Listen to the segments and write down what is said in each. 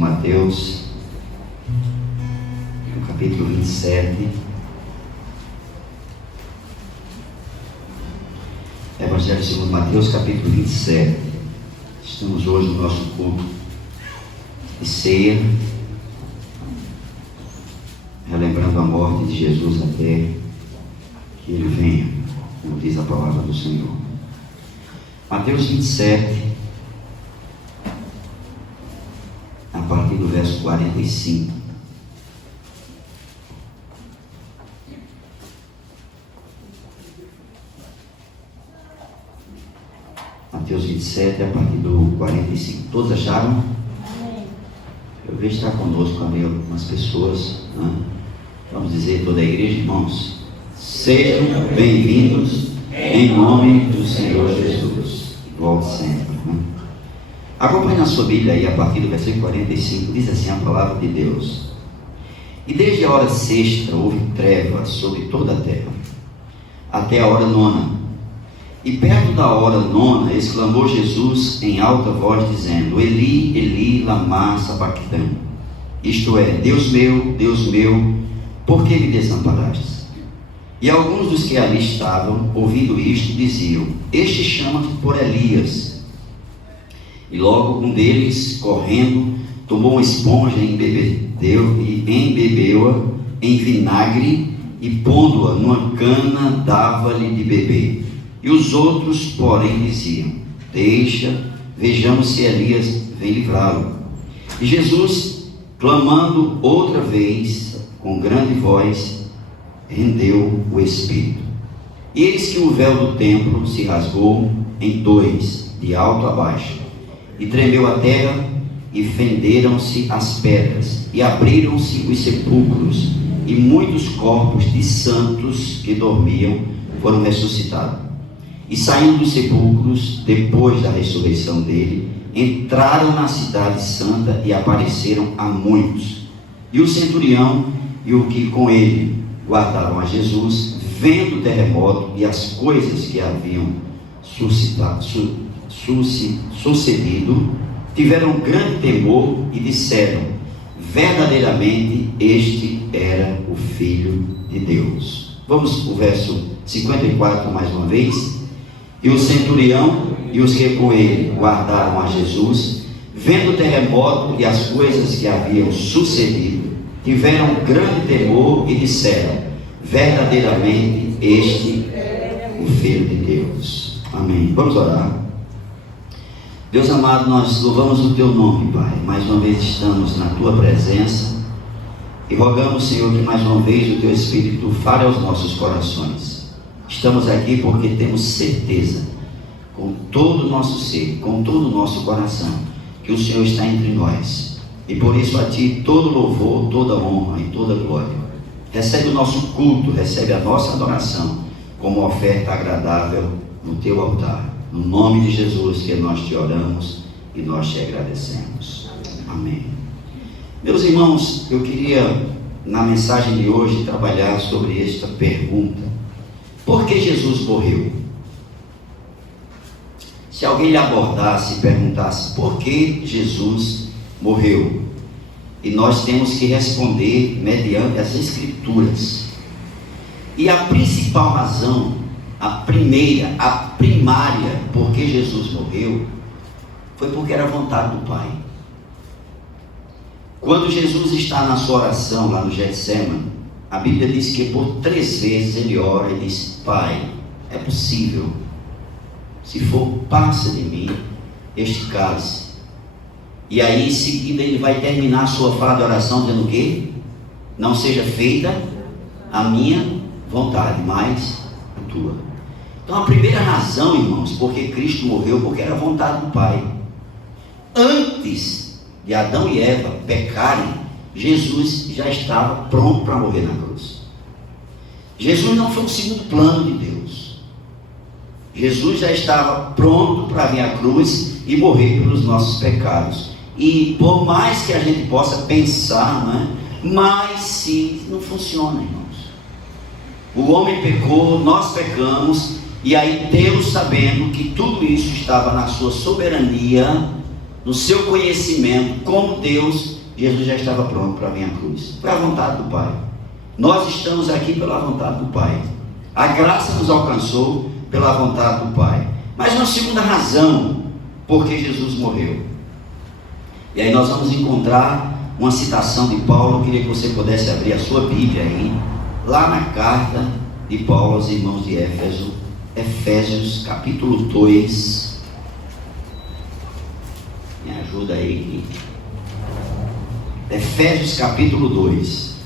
Mateus, no capítulo 27. Evangelho segundo Mateus, capítulo 27. Estamos hoje no nosso culto de ceia, relembrando a morte de Jesus até que Ele venha, como diz a palavra do Senhor. Mateus 27, a partir do verso 45. Mateus 27, a partir do 45. Todos acharam? Eu vejo estar conosco ali algumas pessoas, né? Vamos dizer, toda a igreja, irmãos, sejam bem-vindos em nome do Senhor Jesus. Volte sempre, né? Acompanhe na sua Bíblia aí, a partir do versículo 45, diz assim a palavra de Deus: E desde a hora sexta houve trevas sobre toda a terra, até a hora nona. E perto da hora nona, exclamou Jesus em alta voz, dizendo: Eli, Eli, lama sabachthani. Isto é, Deus meu, por que me desamparaste? E alguns dos que ali estavam, ouvindo isto, diziam: Este chama-te por Elias. E logo um deles, correndo, tomou uma esponja e embebeu-a em vinagre, e pondo-a numa cana, dava-lhe de beber. E os outros, porém, diziam: Deixa, vejamos se Elias vem livrá-lo. E Jesus, clamando outra vez, com grande voz, rendeu o Espírito. E eis que o véu do templo se rasgou em dois, de alto a baixo, e tremeu a terra, e fenderam-se as pedras, e abriram-se os sepulcros, e muitos corpos de santos que dormiam foram ressuscitados. E saindo dos sepulcros, depois da ressurreição dele, entraram na cidade santa e apareceram a muitos. E o centurião e o que com ele guardavam a Jesus, vendo o terremoto e as coisas que haviam sucedido, tiveram grande temor e disseram: verdadeiramente este era o Filho de Deus. Vamos ao verso 54 mais uma vez. E o centurião e os que com ele guardaram a Jesus, vendo o terremoto e as coisas que haviam sucedido, tiveram grande temor e disseram: verdadeiramente este é o Filho de Deus. Amém. Vamos orar. Deus amado, nós louvamos o Teu nome, Pai. Mais uma vez estamos na Tua presença e rogamos, Senhor, que mais uma vez o Teu Espírito fale aos nossos corações. Estamos aqui porque temos certeza, com todo o nosso ser, com todo o nosso coração, que o Senhor está entre nós. E por isso a Ti todo louvor, toda honra e toda glória. Recebe o nosso culto, recebe a nossa adoração como oferta agradável no Teu altar. No nome de Jesus que nós Te oramos e nós Te agradecemos. Amém. Meus irmãos, eu queria na mensagem de hoje trabalhar sobre esta pergunta: por que Jesus morreu? Se alguém lhe abordasse e perguntasse por que Jesus morreu, e nós temos que responder mediante as Escrituras. E a principal razão, a primária, por que Jesus morreu, foi porque era a vontade do Pai. Quando Jesus está na sua oração lá no Getsemane, a Bíblia diz que por 3 vezes ele ora e diz: Pai, é possível, se for, passa de mim este cálice. E aí em seguida ele vai terminar a sua fala de oração dizendo o quê? Não seja feita a minha vontade, mas a tua. Então a primeira razão, irmãos, porque Cristo morreu, porque era a vontade do Pai. Antes de Adão e Eva pecarem, Jesus já estava pronto para morrer na cruz. Jesus não foi o segundo plano de Deus. Jesus já estava pronto para vir à cruz e morrer pelos nossos pecados. E por mais que a gente possa pensar, não é? Mas se não funciona, irmãos. O homem pecou, nós pecamos, e aí Deus, sabendo que tudo isso estava na sua soberania, no seu conhecimento, como Deus, Jesus já estava pronto para vir à cruz. Foi a vontade do Pai. Nós estamos aqui pela vontade do Pai. A graça nos alcançou pela vontade do Pai. Mas uma segunda razão por que Jesus morreu. E aí nós vamos encontrar uma citação de Paulo. Eu queria que você pudesse abrir a sua Bíblia aí, lá na carta de Paulo aos irmãos de Éfeso, Efésios capítulo 2. Me ajuda aí. Efésios capítulo 2.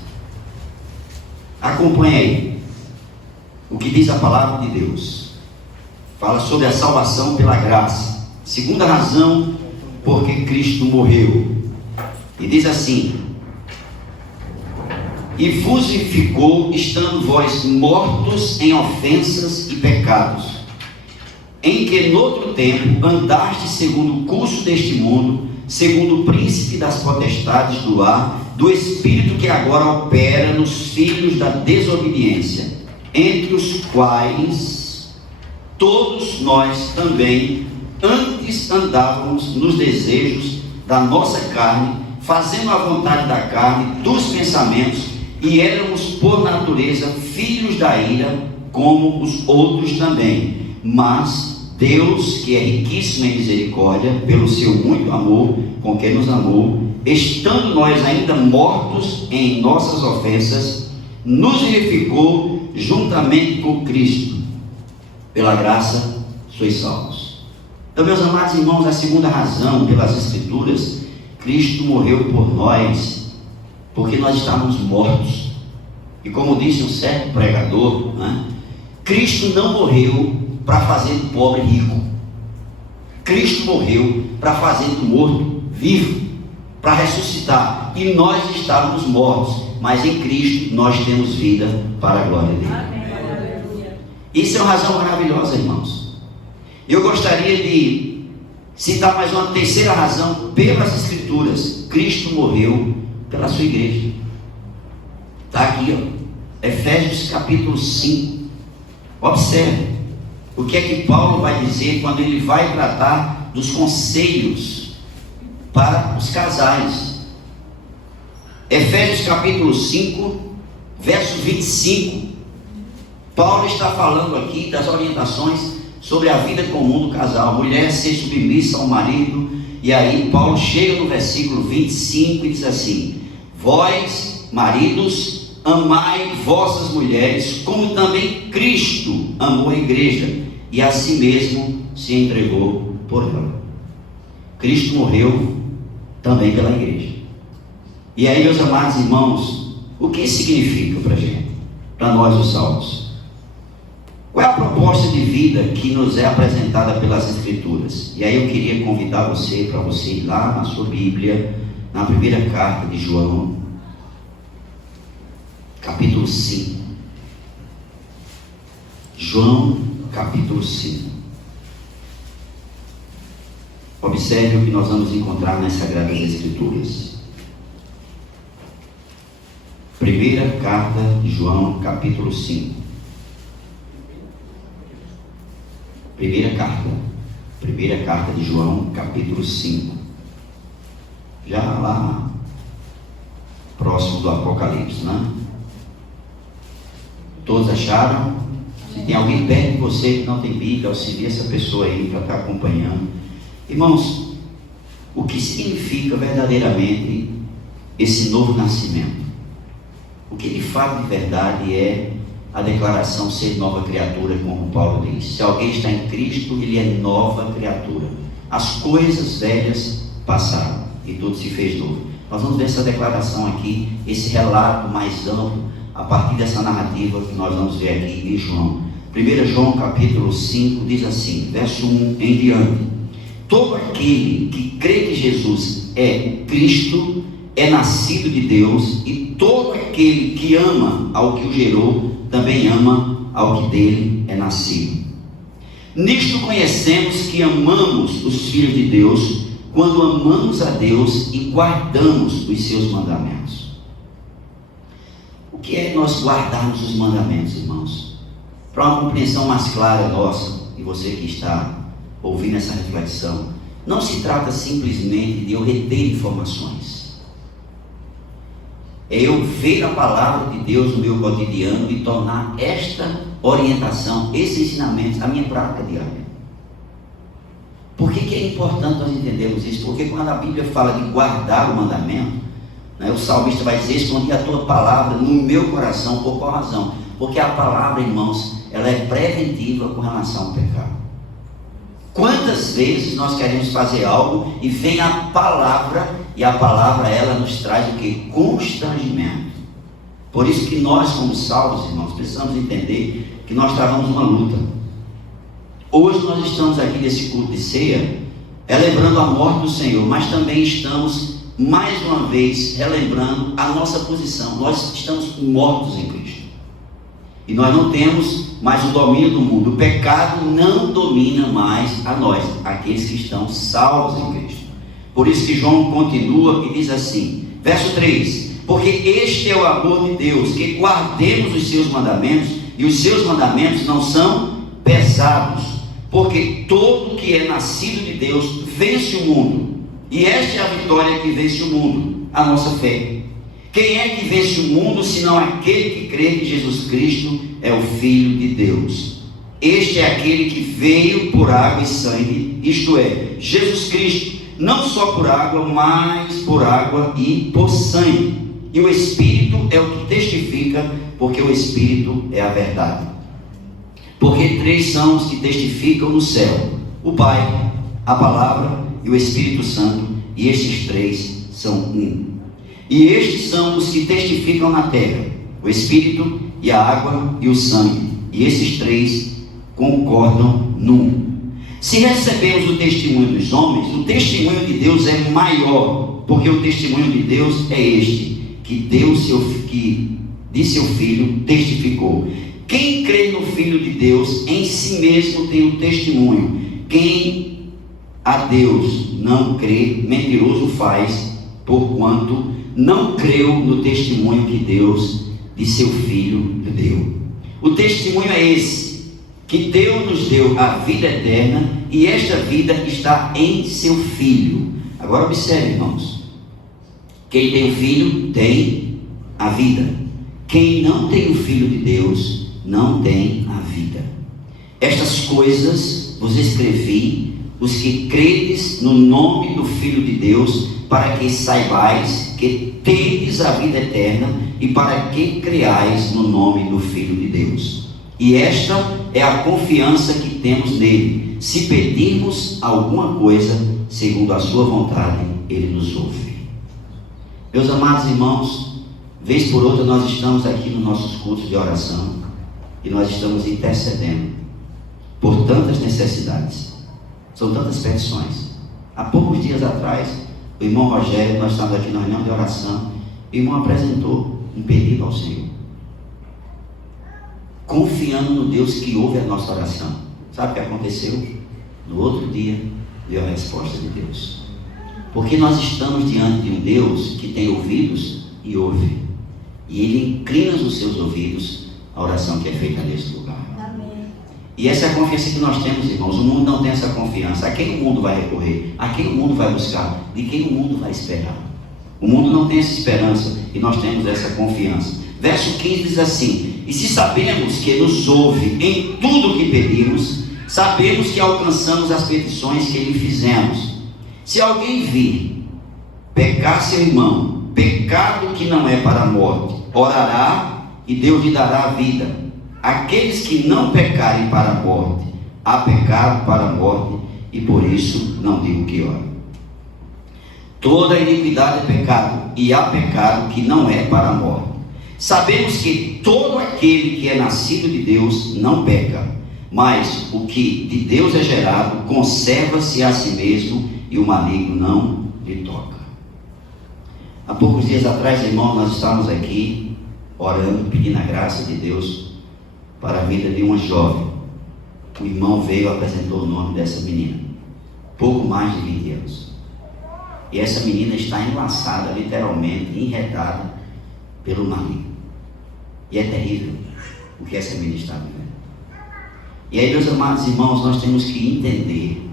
Acompanhe aí o que diz a palavra de Deus. Fala sobre a salvação pela graça. Segunda razão porque Cristo morreu. E diz assim: e vos vivificou, estando vós mortos em ofensas e pecados, em que noutro tempo andastes segundo o curso deste mundo, segundo o príncipe das potestades do ar, do espírito que agora opera nos filhos da desobediência, entre os quais todos nós também antes andávamos nos desejos da nossa carne, fazendo a vontade da carne, dos pensamentos, e éramos por natureza filhos da ira, como os outros também. Mas Deus, que é riquíssimo em misericórdia, pelo seu muito amor com que nos amou, estando nós ainda mortos em nossas ofensas, nos vivificou juntamente com Cristo. Pela graça sois salvos. Então, meus amados irmãos, a segunda razão pelas Escrituras, Cristo morreu por nós, porque nós estávamos mortos. E como disse um certo pregador, Cristo não morreu para fazer do pobre rico. Cristo morreu para fazer do morto vivo, para ressuscitar. E nós estávamos mortos, mas em Cristo nós temos vida para a glória dele. Amém. Isso é uma razão maravilhosa, irmãos. Eu gostaria de citar mais uma terceira razão pelas Escrituras. Cristo morreu pela sua igreja. Está aqui, Efésios capítulo 5. Observe o que é que Paulo vai dizer quando ele vai tratar dos conselhos para os casais. Efésios capítulo 5, verso 25. Paulo está falando aqui das orientações sobre a vida comum do casal. Mulher ser submissa ao marido. E aí Paulo chega no versículo 25 e diz assim: vós, maridos, amai vossas mulheres, como também Cristo amou a igreja, e a si mesmo se entregou por ela. Cristo morreu também pela igreja. E aí, meus amados irmãos, o que isso significa para a gente, para nós os salvos? Qual é a proposta de vida que nos é apresentada pelas Escrituras? E aí eu queria convidar você, para você ir lá na sua Bíblia, na primeira carta de João, capítulo 5. João, capítulo 5. Observe o que nós vamos encontrar nas Sagradas Escrituras. Primeira carta de João, capítulo 5. Primeira carta de João, capítulo 5. Já lá próximo do Apocalipse, né? Todos acharam? Se tem alguém perto de você que não tem Bíblia, auxilie essa pessoa aí para estar acompanhando. Irmãos, o que significa verdadeiramente esse novo nascimento? O que de fato de verdade é a declaração ser nova criatura, como Paulo diz? Se alguém está em Cristo, ele é nova criatura. As coisas velhas passaram e tudo se fez novo. Nós vamos ver essa declaração aqui, esse relato mais amplo, a partir dessa narrativa que nós vamos ver aqui em João. 1 João capítulo 5 diz assim, verso 1 em diante: todo aquele que crê que Jesus é o Cristo é nascido de Deus, e todo aquele que ama ao que o gerou também ama ao que dele é nascido. Nisto conhecemos que amamos os filhos de Deus, quando amamos a Deus e guardamos os seus mandamentos. O que é nós guardarmos os mandamentos, irmãos? Para uma compreensão mais clara nossa, e você que está ouvindo essa reflexão, não se trata simplesmente de eu reter informações. É eu ver a palavra de Deus no meu cotidiano e tornar esta orientação, esses ensinamentos, a minha prática diária. Por que é importante nós entendermos isso? Porque quando a Bíblia fala de guardar o mandamento, né, o salmista vai dizer: escondi a tua palavra no meu coração. Por qual razão? Porque a palavra, irmãos, ela é preventiva com relação ao pecado. Quantas vezes nós queremos fazer algo e vem a palavra, e a palavra ela nos traz o que? Constrangimento. Por isso que nós, como salvos, irmãos, precisamos entender que nós travamos uma luta. Hoje nós estamos aqui nesse culto de ceia, relembrando a morte do Senhor, mas também estamos, mais uma vez, relembrando a nossa posição. Nós estamos mortos em Cristo. E nós não temos mais o domínio do mundo. O pecado não domina mais a nós, aqueles que estão salvos em Cristo. Por isso que João continua e diz assim, verso 3: porque este é o amor de Deus, que guardemos os seus mandamentos, e os seus mandamentos não são pesados, porque todo que é nascido de Deus vence o mundo. E esta é a vitória que vence o mundo, a nossa fé. Quem é que vence o mundo, senão aquele que crê que Jesus Cristo é o Filho de Deus? Este é aquele que veio por água e sangue, isto é, Jesus Cristo, não só por água, mas por água e por sangue. E o Espírito é o que testifica, porque o Espírito é a verdade. Porque três são os que testificam no céu: o Pai, a Palavra e o Espírito Santo, e estes três são um. E estes são os que testificam na terra: o Espírito e a água e o sangue, e esses três concordam num. Se recebemos o testemunho dos homens, o testemunho de Deus é maior, porque o testemunho de Deus é este, que de seu Filho testificou. Quem crê no Filho de Deus, em si mesmo tem o testemunho. Quem a Deus não crê, mentiroso faz, porquanto não creu no testemunho que Deus de seu Filho lhe deu. O testemunho é esse, que Deus nos deu a vida eterna, e esta vida está em seu Filho. Agora observe, irmãos, quem tem o Filho tem a vida. Quem não tem o Filho de Deus não tem a vida. Estas coisas vos escrevi, os que credes no nome do Filho de Deus, para que saibais que tendes a vida eterna, e para que creais no nome do Filho de Deus. E esta é a confiança que temos nele: se pedirmos alguma coisa segundo a sua vontade, ele nos ouve. Meus amados irmãos, vez por outra nós estamos aqui nos nossos cultos de oração, e nós estamos intercedendo por tantas necessidades, são tantas petições. Há poucos dias atrás, o irmão Rogério, nós estávamos aqui na reunião de oração, o irmão apresentou um pedido ao Senhor, confiando no Deus que ouve a nossa oração. Sabe o que aconteceu? No outro dia, veio a resposta de Deus. Porque nós estamos diante de um Deus que tem ouvidos e ouve, e Ele inclina os seus ouvidos à oração que é feita nesse lugar. Amém. E essa é a confiança que nós temos, irmãos. O mundo não tem essa confiança. A quem o mundo vai recorrer? A quem o mundo vai buscar? De quem o mundo vai esperar? O mundo não tem essa esperança, e nós temos essa confiança. Verso 15 diz assim: e se sabemos que nos ouve em tudo o que pedimos, sabemos que alcançamos as petições que lhe fizemos. Se alguém vir pecar seu irmão, pecado que não é para a morte, orará e Deus lhe dará a vida. Aqueles que não pecarem para a morte, há pecado para a morte, e por isso não digo que ora. Toda iniquidade é pecado, e há pecado que não é para a morte. Sabemos que todo aquele que é nascido de Deus não peca, mas o que de Deus é gerado conserva-se a si mesmo, e o maligno não lhe toca. Há poucos dias atrás, irmão, nós estávamos aqui orando, pedindo a graça de Deus para a vida de uma jovem. O irmão veio e apresentou o nome dessa menina, pouco mais de 20 anos. E essa menina está enlaçada, literalmente, enredada pelo maligno. E é terrível o que essa menina está vivendo. E aí, meus amados irmãos, nós temos que entender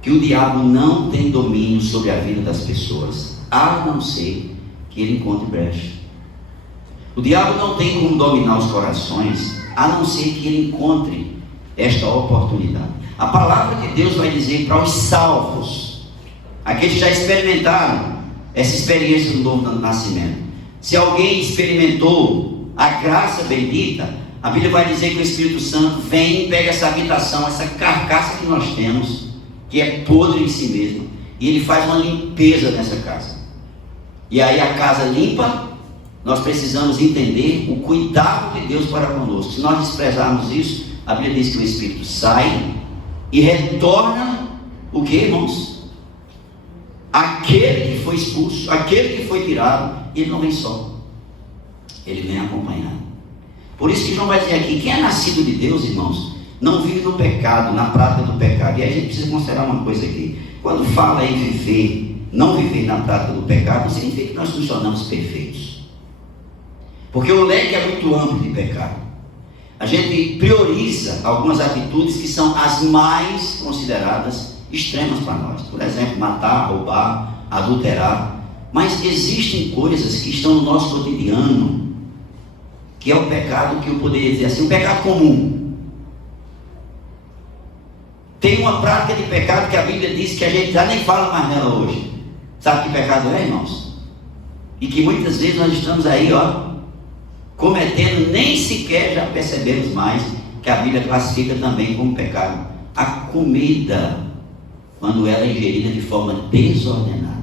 que o diabo não tem domínio sobre a vida das pessoas, a não ser que ele encontre brecha. O diabo não tem como dominar os corações, a não ser que ele encontre esta oportunidade. A palavra de Deus vai dizer para os salvos, aqueles que já experimentaram essa experiência do novo nascimento. Se alguém experimentou a graça bendita, a Bíblia vai dizer que o Espírito Santo vem e pega essa habitação, essa carcaça que nós temos, que é podre em si mesmo, e ele faz uma limpeza nessa casa. E aí a casa limpa, nós precisamos entender o cuidado de Deus para conosco. Se nós desprezarmos isso, a Bíblia diz que o Espírito sai e retorna o que, irmãos? Aquele que foi expulso, aquele que foi tirado, ele não vem só, ele vem acompanhado. Por isso que João vai dizer aqui, quem é nascido de Deus, irmãos, não vive no pecado, na prática do pecado. E aí a gente precisa considerar uma coisa aqui. Quando fala em viver, não viver na prática do pecado, não significa que nós nos tornamos perfeitos. Porque o leque é muito amplo de pecado. A gente prioriza algumas atitudes que são as mais consideradas extremas para nós. Por exemplo, matar, roubar, adulterar. Mas existem coisas que estão no nosso cotidiano, que é o pecado que eu poderia dizer assim, um pecado comum. Tem uma prática de pecado que a Bíblia diz que a gente já nem fala mais nela hoje. Sabe que pecado é, irmãos? E que muitas vezes nós estamos aí, cometendo, nem sequer já percebemos mais, que a Bíblia classifica também como pecado. A comida, quando ela é ingerida de forma desordenada.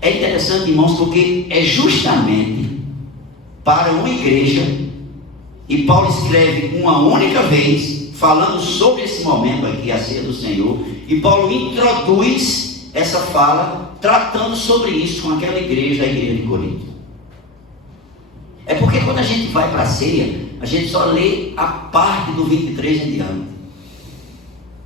É interessante, irmãos, porque é justamente para uma igreja, e Paulo escreve uma única vez, falando sobre esse momento aqui, a ceia do Senhor, e Paulo introduz essa fala, tratando sobre isso com aquela igreja, a igreja de Corinto. É porque quando a gente vai para a ceia, a gente só lê a parte do 23 em diante.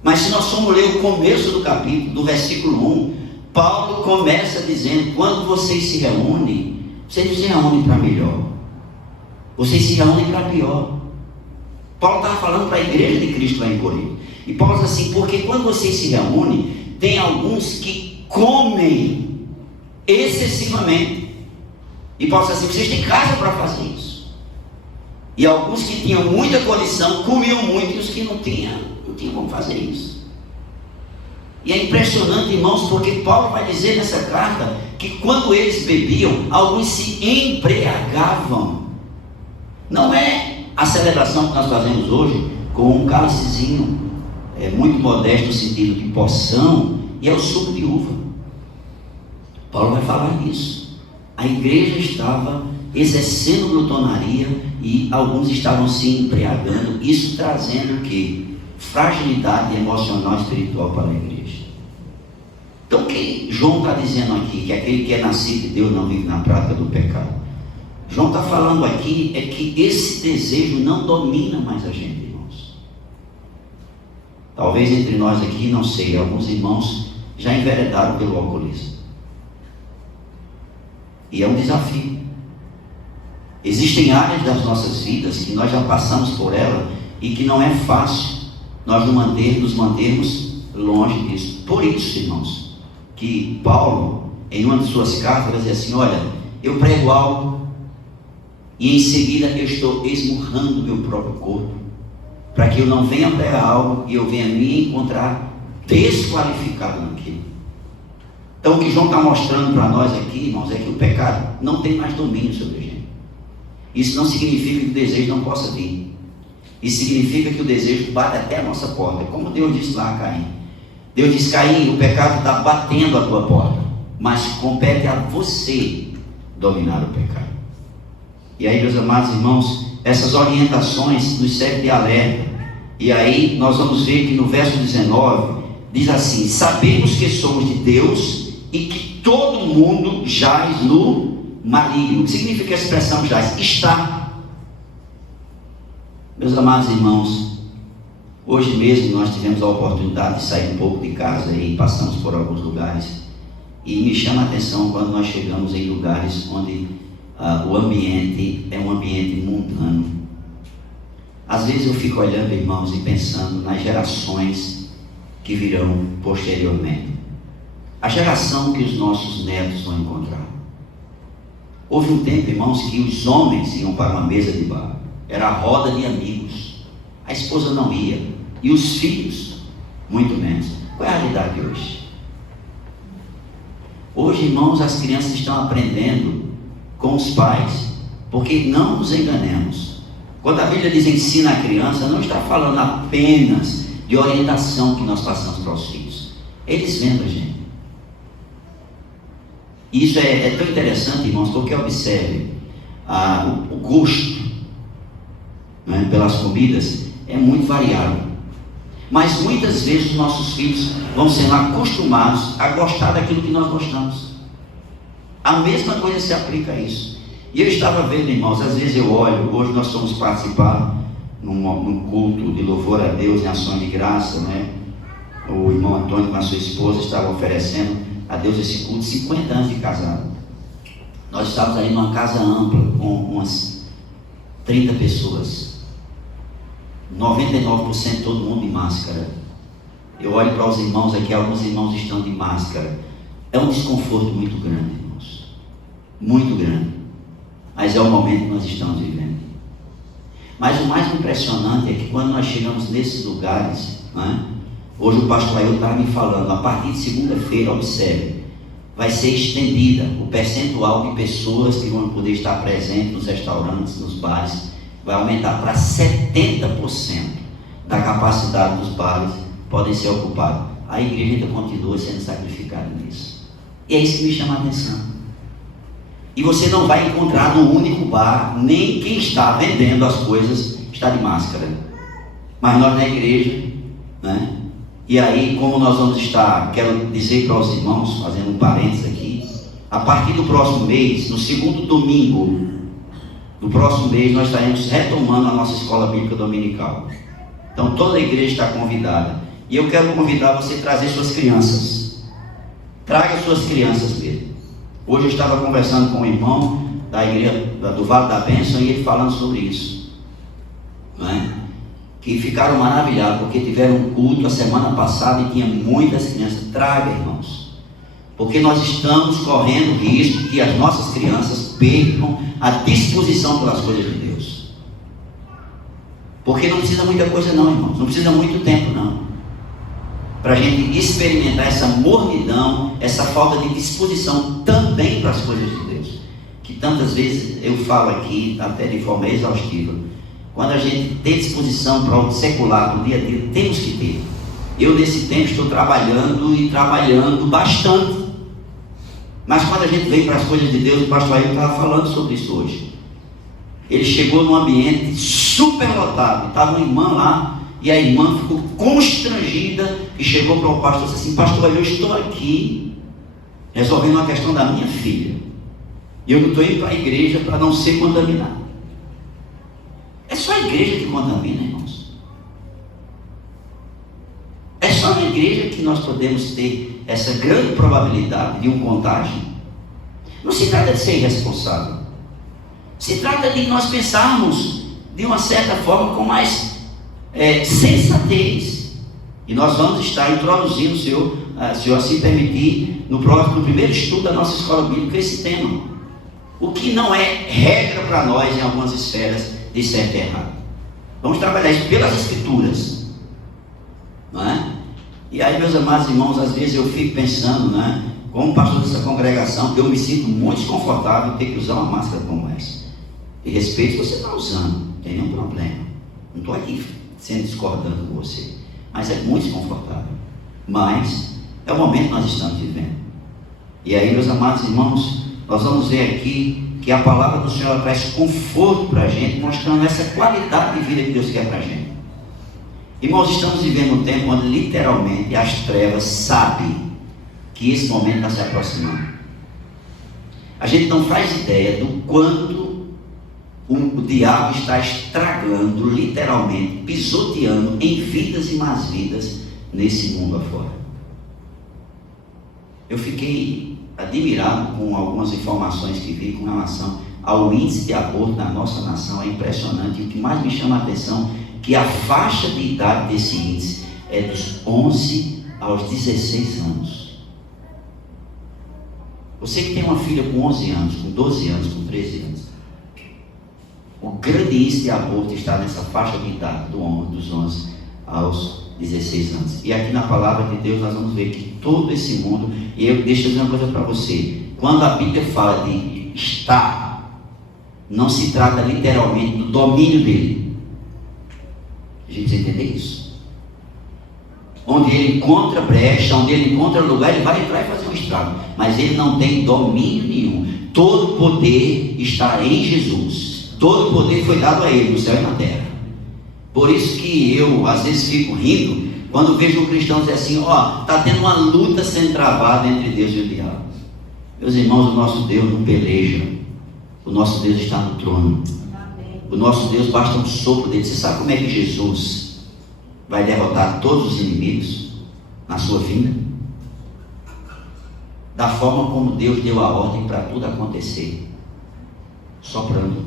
Mas se nós formos ler o começo do capítulo, do versículo 1, Paulo começa dizendo, quando vocês se reúnem, vocês não se reúnem para melhor, vocês se reúnem para pior. Paulo estava falando para a igreja de Cristo lá em Corinto. E Paulo diz assim, porque quando vocês se reúnem, tem alguns que comem excessivamente. E Paulo diz assim, vocês têm casa para fazer isso. E alguns que tinham muita condição, comiam muito, e os que não tinham como fazer isso. E é impressionante, irmãos, porque Paulo vai dizer nessa carta, que quando eles bebiam, alguns se embriagavam. Não é a celebração que nós fazemos hoje com um cálicezinho muito modesto no sentido de porção, e é o suco de uva. Paulo vai falar disso. A igreja estava exercendo glutonaria e alguns estavam se embriagando, isso trazendo o quê? Fragilidade emocional e espiritual para a igreja. Então o que João está dizendo aqui? Que aquele que é nascido de Deus não vive na prática do pecado. João está falando aqui é que esse desejo não domina mais a gente, irmãos. Talvez entre nós aqui, não sei, alguns irmãos já enveredaram pelo alcoolismo. E é um desafio. Existem áreas das nossas vidas que nós já passamos por ela e que não é fácil nós nos mantermos longe disso. Por isso, irmãos, que Paulo, em uma de suas cartas, vai dizer assim, olha, eu prego algo e em seguida eu estou esmurrando o meu próprio corpo, para que eu não venha pregar algo e eu venha me encontrar desqualificado naquilo. Então o que João está mostrando para nós aqui, irmãos, é que o pecado não tem mais domínio sobre a gente. Isso não significa que o desejo não possa vir. Isso significa que o desejo bate até a nossa porta. Como Deus disse lá a Caim. Deus disse, Caim, o pecado está batendo a tua porta, mas compete a você dominar o pecado. E aí, meus amados irmãos, essas orientações nos servem de alerta. E aí nós vamos ver que no verso 19 diz assim, sabemos que somos de Deus e que todo mundo jaz no maligno. O que significa a expressão jaz? Está. Meus amados irmãos, hoje mesmo nós tivemos a oportunidade de sair um pouco de casa e passamos por alguns lugares, e me chama a atenção quando nós chegamos em lugares onde o ambiente é um ambiente mundano. Às vezes eu fico olhando, irmãos, e pensando nas gerações que virão posteriormente. A geração que os nossos netos vão encontrar. Houve um tempo, irmãos, que os homens iam para uma mesa de bar. Era a roda de amigos. A esposa não ia. E os filhos, muito menos. Qual é a realidade hoje? Hoje, irmãos, as crianças estão aprendendo com os pais. Porque não nos enganemos. Quando a Bíblia diz ensina a criança, não está falando apenas de orientação que nós passamos para os filhos. Eles vendo a gente. E isso é tão interessante, irmãos, porque observe, o gosto, né, pelas comidas é muito variável. Mas muitas vezes os nossos filhos vão sendo acostumados a gostar daquilo que nós gostamos. A mesma coisa se aplica a isso. E eu estava vendo, irmãos, às vezes eu olho, hoje nós fomos participar num culto de louvor a Deus em ações de graça, né? O irmão Antônio com a sua esposa estava oferecendo a Deus esse culto, 50 anos de casado. Nós estávamos ali numa casa ampla, com umas 30 pessoas, 99% todo mundo de máscara. Eu olho para os irmãos aqui, alguns irmãos estão de máscara. É um desconforto muito grande, irmãos, muito grande, mas é o momento que nós estamos vivendo. Mas o mais impressionante é que quando nós chegamos nesses lugares, né? Hoje o pastor Ailton estava me falando, a partir de segunda-feira, observe, vai ser estendida o percentual de pessoas que vão poder estar presentes nos restaurantes, nos bares, vai aumentar para 70% da capacidade dos bares podem ser ocupados. A igreja ainda continua sendo sacrificada nisso. E é isso que me chama a atenção. E você não vai encontrar no único bar, nem quem está vendendo as coisas está de máscara. Mas nós na igreja, né? E aí, como nós vamos estar, quero dizer para os irmãos, fazendo um parênteses aqui, a partir do próximo mês, no segundo domingo do próximo mês, nós estaremos retomando a nossa escola bíblica dominical. Então toda a igreja está convidada. E eu quero convidar você a trazer suas crianças. Traga suas crianças mesmo. Hoje eu estava conversando com um irmão da igreja do Vale da Bênção e ele falando sobre isso, não é? Que ficaram maravilhados, porque tiveram um culto a semana passada e tinha muitas crianças. Traga, irmãos, porque nós estamos correndo risco de que as nossas crianças percam a disposição pelas coisas de Deus. Porque não precisa muita coisa não, irmãos, não precisa muito tempo não, para a gente experimentar essa mornidão, essa falta de disposição também para as coisas de Deus, que tantas vezes eu falo aqui, até de forma exaustiva. Quando a gente tem disposição para o secular, do dia a dia, temos que ter. Eu nesse tempo estou trabalhando e trabalhando bastante. Mas quando a gente vem para as coisas de Deus, o pastor Ailton estava falando sobre isso hoje. Ele chegou num ambiente super lotado, estava uma irmã lá, e a irmã ficou constrangida e chegou para o pastor e disse assim: pastor, eu estou aqui resolvendo uma questão da minha filha. E eu não estou indo para a igreja para não ser contaminado. É só a igreja que contamina, irmãos. É só na igreja que nós podemos ter essa grande probabilidade de um contágio. Não se trata de ser irresponsável. Se trata de nós pensarmos de uma certa forma com mais sensatez. E nós vamos estar introduzindo, se eu assim permitir, no primeiro estudo da nossa escola bíblica, esse tema. O que não é regra para nós em algumas esferas de certo e errado. Vamos trabalhar isso pelas escrituras, não é? E aí, meus amados irmãos, às vezes eu fico pensando, né, como pastor dessa congregação, eu me sinto muito desconfortável em ter que usar uma máscara como essa. E respeito se você está usando, não tem nenhum problema. Não estou aqui sendo discordando com você, mas é muito desconfortável. Mas é o momento que nós estamos vivendo. E aí, meus amados irmãos, nós vamos ver aqui que a palavra do Senhor traz conforto para a gente, mostrando essa qualidade de vida que Deus quer para a gente. Irmãos, estamos vivendo um tempo onde literalmente as trevas sabem que esse momento está se aproximando. A gente não faz ideia do quanto o diabo está estragando, literalmente, pisoteando em vidas e más vidas nesse mundo afora. Eu fiquei admirado com algumas informações que vi com relação ao índice de aborto na nossa nação. É impressionante. E o que mais me chama a atenção é que a faixa de idade desse índice é dos 11 aos 16 anos. Você que tem uma filha com 11 anos, com 12 anos, com 13 anos, o grande índice de aborto está nessa faixa de idade, dos 11 aos 16 anos. E aqui na palavra de Deus nós vamos ver que todo esse mundo, e deixa eu dizer uma coisa para você, quando a Bíblia fala de estar, não se trata literalmente do domínio dele. A gente precisa entender isso. Onde ele encontra brecha, onde ele encontra lugar, ele vai entrar e fazer um estrago. Mas ele não tem domínio nenhum. Todo poder está em Jesus. Todo poder foi dado a ele, no céu e na terra. Por isso que eu, às vezes, fico rindo, quando vejo um cristão dizer assim, está tendo uma luta sendo travada entre Deus e o diabo. Meus irmãos, o nosso Deus não peleja. O nosso Deus está no trono. O nosso Deus basta um sopro dele. Você sabe como é que Jesus vai derrotar todos os inimigos na sua vinda? Da forma como Deus deu a ordem para tudo acontecer, soprando.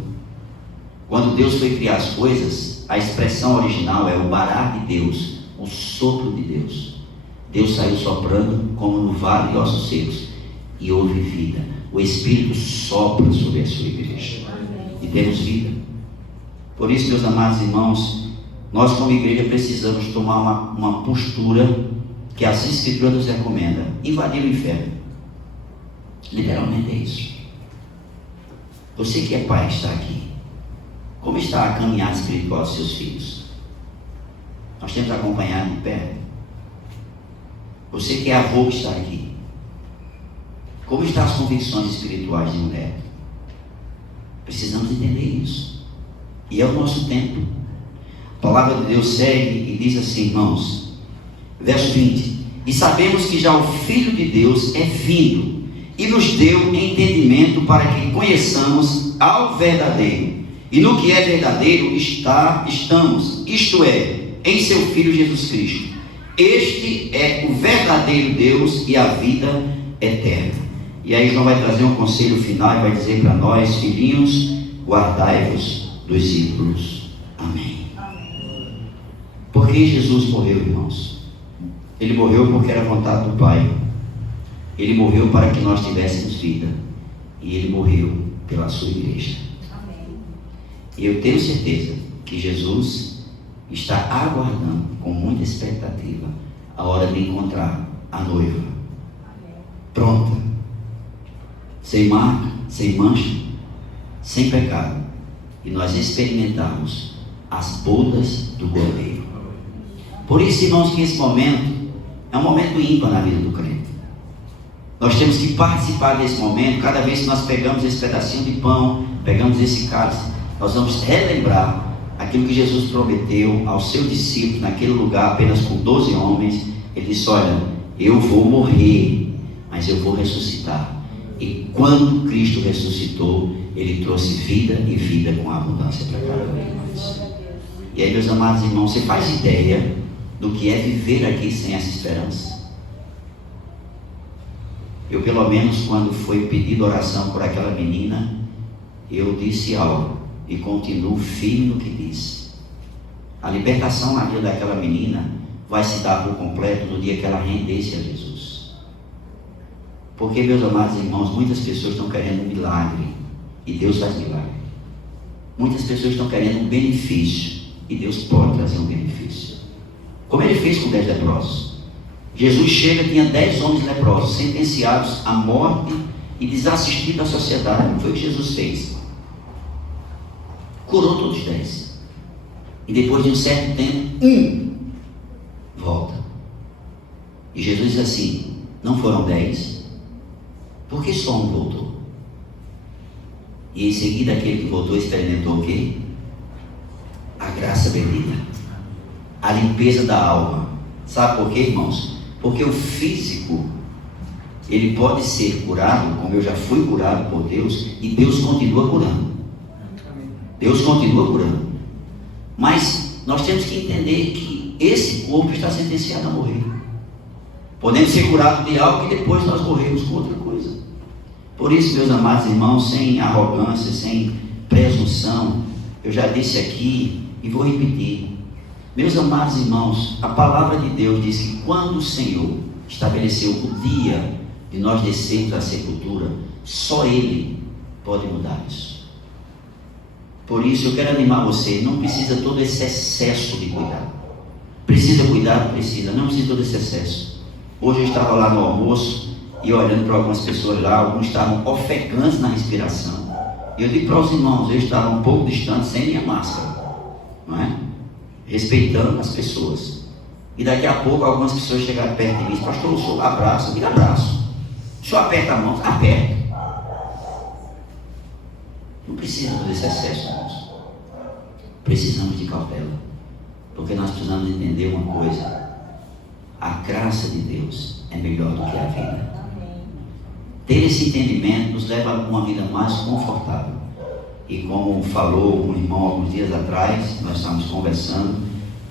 Quando Deus foi criar as coisas, a expressão original é o barar de Deus, o sopro de Deus. Deus saiu soprando como no vale de ossos secos e houve vida. O Espírito sopra sobre a sua igreja e temos vida. Por isso, meus amados irmãos, nós como igreja precisamos tomar uma postura que as Escrituras nos recomendam: invadir o inferno. Literalmente é isso. Você que é pai que está aqui, como está a caminhada espiritual dos seus filhos? Nós temos acompanhado de perto. Você que é avô que está aqui, como estão as convicções espirituais de um neto? Precisamos entender isso. E é o nosso tempo. A palavra de Deus segue e diz assim, irmãos, verso 20: e sabemos que já o Filho de Deus é vindo e nos deu entendimento para que conheçamos ao verdadeiro. E no que é verdadeiro estamos, isto é, em seu Filho Jesus Cristo. Este é o verdadeiro Deus e a vida eterna. E aí João vai trazer um conselho final e vai dizer para nós: filhinhos, guardai-vos dos ídolos. Amém. Por que Jesus morreu, irmãos? Ele morreu porque era a vontade do Pai. Ele morreu para que nós tivéssemos vida. E ele morreu pela sua igreja. E eu tenho certeza que Jesus está aguardando com muita expectativa a hora de encontrar a noiva pronta, sem marca, sem mancha, sem pecado, e nós experimentarmos as bodas do Cordeiro. Por isso, irmãos, que esse momento é um momento ímpar na vida do crente. Nós temos que participar desse momento. Cada vez que nós pegamos esse pedacinho de pão, pegamos esse cálice, nós vamos relembrar aquilo que Jesus prometeu aos seus discípulos naquele lugar, apenas com 12 homens. Ele disse: olha, eu vou morrer, mas eu vou ressuscitar. E quando Cristo ressuscitou, ele trouxe vida e vida com abundância para cada um de nós. E aí, meus amados irmãos, você faz ideia do que é viver aqui sem essa esperança? Eu, pelo menos, quando foi pedido oração por aquela menina, eu disse algo e continuo firme no que disse. A libertação na vida daquela menina vai se dar por completo no dia que ela rendesse a Jesus. Porque, meus amados irmãos, muitas pessoas estão querendo um milagre e Deus faz milagre. Muitas pessoas estão querendo um benefício e Deus pode trazer um benefício. Como ele fez com 10 leprosos. Jesus chega, tinha 10 homens leprosos, sentenciados à morte e desassistidos da sociedade. Foi o que Jesus fez. Curou todos os 10. E depois de um certo tempo, um volta. E Jesus diz assim: não foram 10? Por que só um voltou? E em seguida aquele que voltou experimentou o quê? A graça bendita, a limpeza da alma. Sabe por quê, irmãos? Porque o físico, ele pode ser curado, como eu já fui curado por Deus, e Deus continua curando. Deus continua curando. Mas nós temos que entender que esse corpo está sentenciado a morrer. Podemos ser curados de algo e depois nós morremos com outra coisa. Por isso, meus amados irmãos, sem arrogância, sem presunção, eu já disse aqui e vou repetir: Meus amados irmãos, a palavra de Deus diz que quando o Senhor estabeleceu o dia de nós descermos à sepultura, só Ele pode mudar isso. Por isso eu quero animar você, não precisa todo esse excesso de cuidado. Precisa cuidar? Precisa, não precisa todo esse excesso. Hoje eu estava lá no almoço e olhando para algumas pessoas lá, alguns estavam ofegantes na respiração. E eu digo para os irmãos, eu estava um pouco distante, sem minha máscara, não é? Respeitando as pessoas. E daqui a pouco algumas pessoas chegaram perto de mim e disseram: pastor, o senhor abraça, eu digo abraço. O senhor aperta a mão, aperta. Não precisa desse excesso, irmãos. Precisamos de cautela, porque nós precisamos entender uma coisa: a graça de Deus é melhor do que a vida. Ter esse entendimento nos leva a uma vida mais confortável. E como falou um irmão alguns dias atrás, nós estávamos conversando,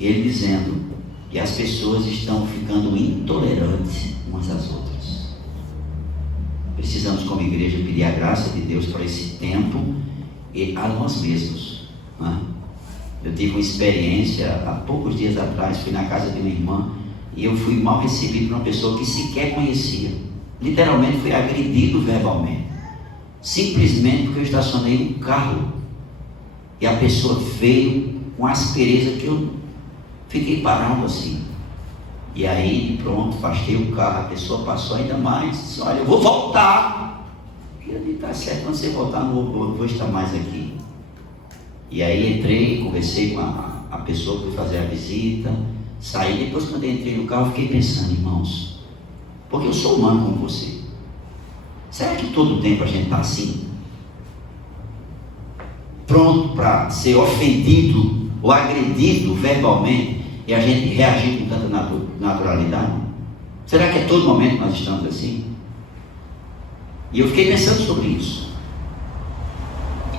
ele dizendo que as pessoas estão ficando intolerantes umas às outras. Precisamos, como igreja, pedir a graça de Deus para esse tempo e a nós mesmos, não é? Eu tive uma experiência há poucos dias atrás, fui na casa de uma irmã e eu fui mal recebido por uma pessoa que sequer conhecia. Literalmente fui agredido verbalmente, simplesmente porque eu estacionei um carro e a pessoa veio com aspereza que eu fiquei parado assim. E aí pronto, afastei o carro, a pessoa passou ainda mais, disse: olha, eu vou voltar. Eu disse: tá certo, quando você voltar não vou estar mais aqui. E aí entrei, conversei com a pessoa que foi fazer a visita, saí. Depois, quando eu entrei no carro, fiquei pensando: irmãos, porque eu sou humano como você, será que todo tempo a gente está assim? Pronto para ser ofendido ou agredido verbalmente e a gente reagir com tanta naturalidade? Será que a todo momento nós estamos assim? E eu fiquei pensando sobre isso.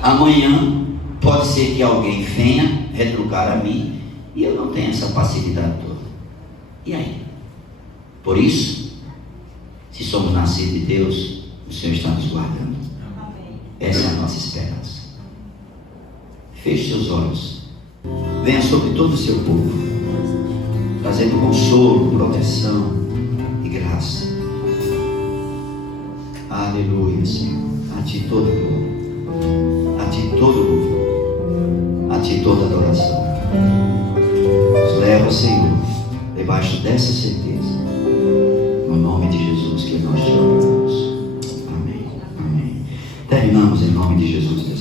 Amanhã pode ser que alguém venha retrucar a mim e eu não tenho essa passividade toda. E aí? Por isso, se somos nascidos de Deus, o Senhor está nos guardando. Essa é a nossa esperança. Feche seus olhos. Venha sobre todo o seu povo, trazendo consolo, proteção e graça. Aleluia, Senhor. A Ti todo louvor, a Ti todo louvor, a Ti toda adoração. Nos leva, Senhor, debaixo dessa certeza, no nome de Jesus que nós te oramos. Amém. Amém. Terminamos em nome de Jesus.